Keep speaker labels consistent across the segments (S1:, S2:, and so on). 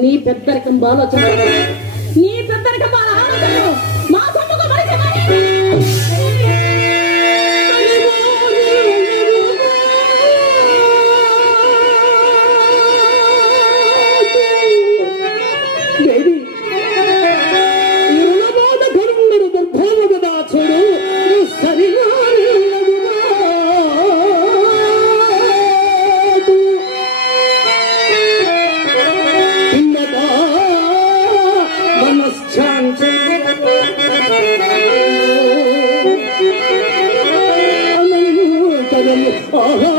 S1: నీ పెద్దరికం ఆలోచన
S2: Oh,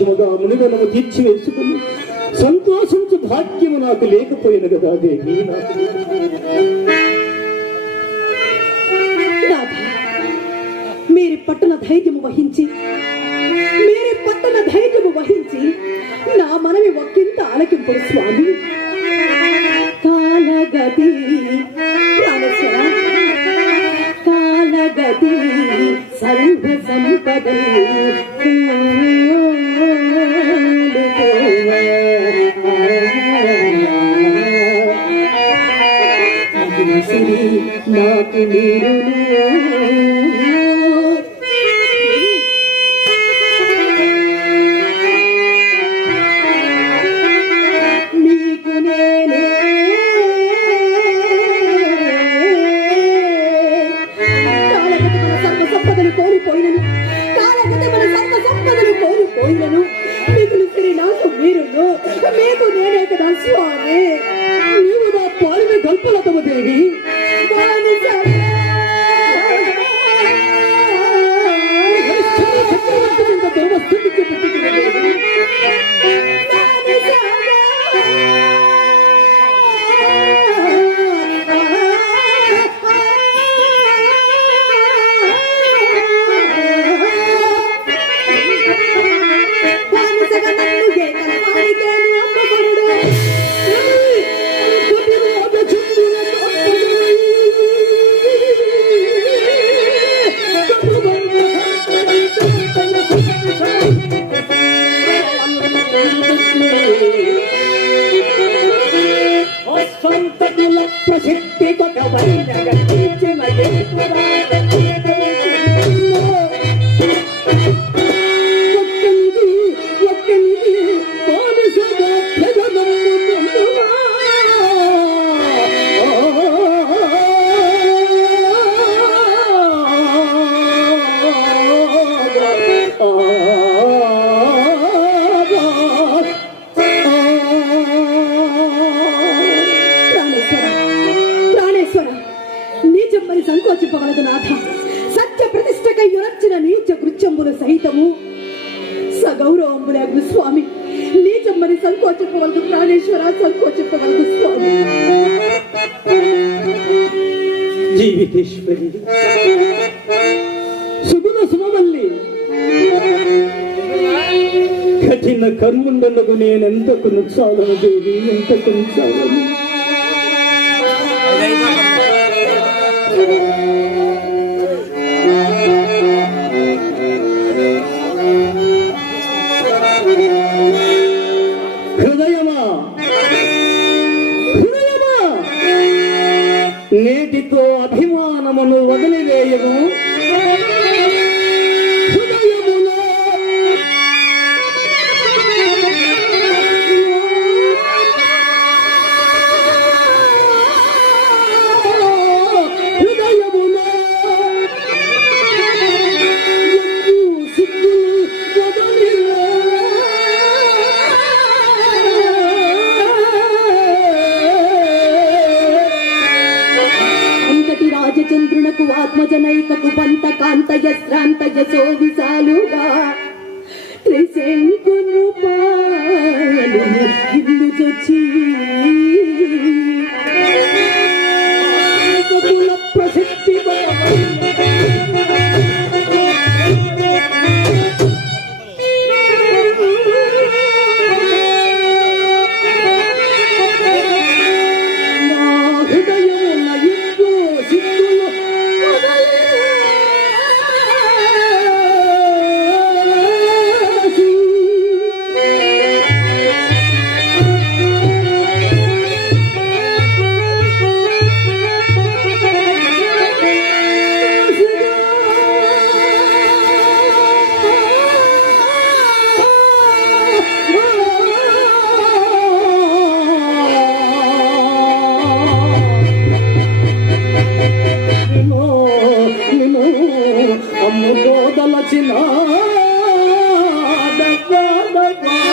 S2: నిర్వశేషముగా మునిగనము తీర్చి వేసుకుని సంతోషించు భాగ్యము నాకు లేకపోయిన కదా దేవి నాకు
S1: మీరు పట్టున ధైర్యము వహించి మీరు పట్టున ధైర్యము వహించి నా మనవి ఒక్కింత ఆలకింపుడు స్వామి. కాలగతి కాలగతి సర్వ సంపద నాకు మీరు నీకు నేనే. సర్వ సంపదలు కోల్పోయినను. కాలగతి సర్వ సంపదలు కోల్పోయినను. మిగులు సిరి నాకు మీరును. మీకు నేనే కదా స్వామి.
S2: నీవు నా పాలిన కల్పలతము దేవి.
S1: నీచమ్మని సంకోచింపవలదు ప్రాణేశ్వర సంకోచింపవలదు స్వామి.
S2: జీవితేశ్వరి. సుగుణ సుమవల్లి. కఠిన కర్ముండలకు నేనెంత కొనుక్సాలను దేవి ఎంత కొనుక్సాలను అభిమానమును వదిలివేయము. chỉ nói đã qua